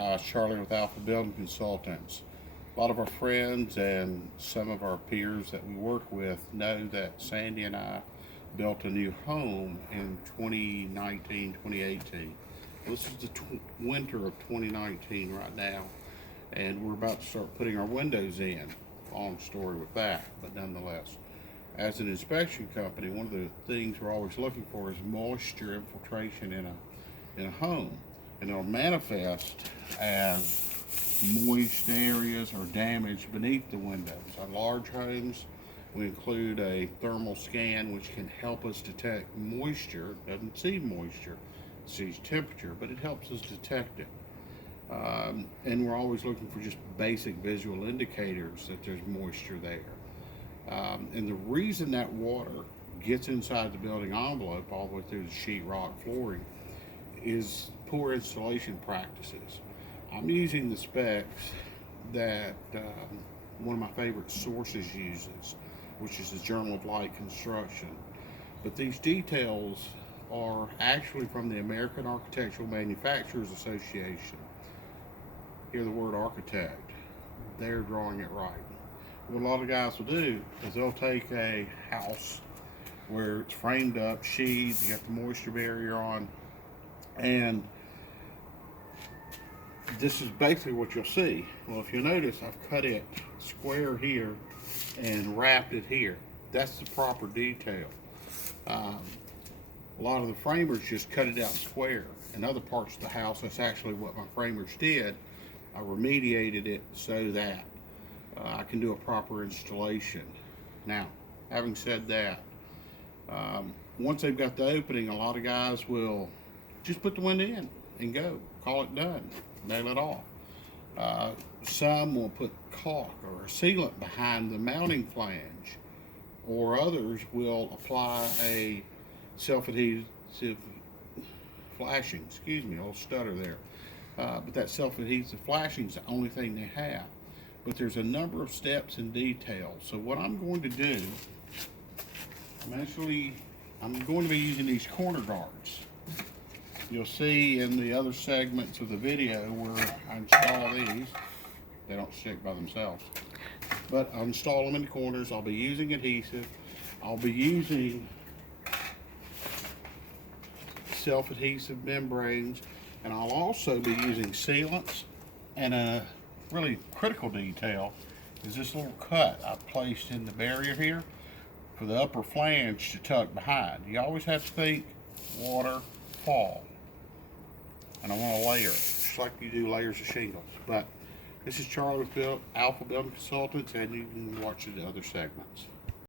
Hi, it's Charlie with Alpha Building Consultants. A lot of our friends and some of our peers that we work with know that Sandy and I built a new home in 2019, 2018. This is the winter of 2019 right now, and we're about to start putting our windows in. Long story with that, but nonetheless. As an inspection company, one of the things we're always looking for is moisture infiltration in a home, and it'll manifest as moist areas or damage beneath the windows. On large homes, we include a thermal scan which can help us detect moisture. It doesn't see moisture, it sees temperature, but it helps us detect it. And we're always looking for just basic visual indicators that there's moisture there. And the reason that water gets inside the building envelope all the way through the sheetrock flooring is poor installation practices. I'm using the specs that one of my favorite sources uses, which is the Journal of Light Construction. But these details are actually from the American Architectural Manufacturers Association. Hear the word architect, they're drawing it right. What a lot of guys will do is they'll take a house where it's framed up, sheathed, you got the moisture barrier on, and this is basically what you'll see. Well, if you notice, I've cut it square here and wrapped it here. That's the proper detail. A lot of the framers just cut it out square. In other parts of the house, that's actually what my framers did. I remediated it so that I can do a proper installation. Now, having said that, once they've got the opening, a lot of guys will just put the window in and go, call it done, nail it off. Some will put caulk or a sealant behind the mounting flange, or others will apply a self-adhesive flashing, a little stutter there. But that self-adhesive flashing is the only thing they have. But there's a number of steps and details. So what I'm going to do, I'm going to be using these corner guards. You'll see in the other segments of the video where I install these. They don't stick by themselves. But I'll install them in the corners. I'll be using adhesive. I'll be using self-adhesive membranes. And I'll also be using sealants. And a really critical detail is this little cut I've placed in the barrier here for the upper flange to tuck behind. You always have to think water, fall. And I want to layer it, just like you do layers of shingles. But this is Charlie with Alpha Building Consultants, and you can watch the other segments.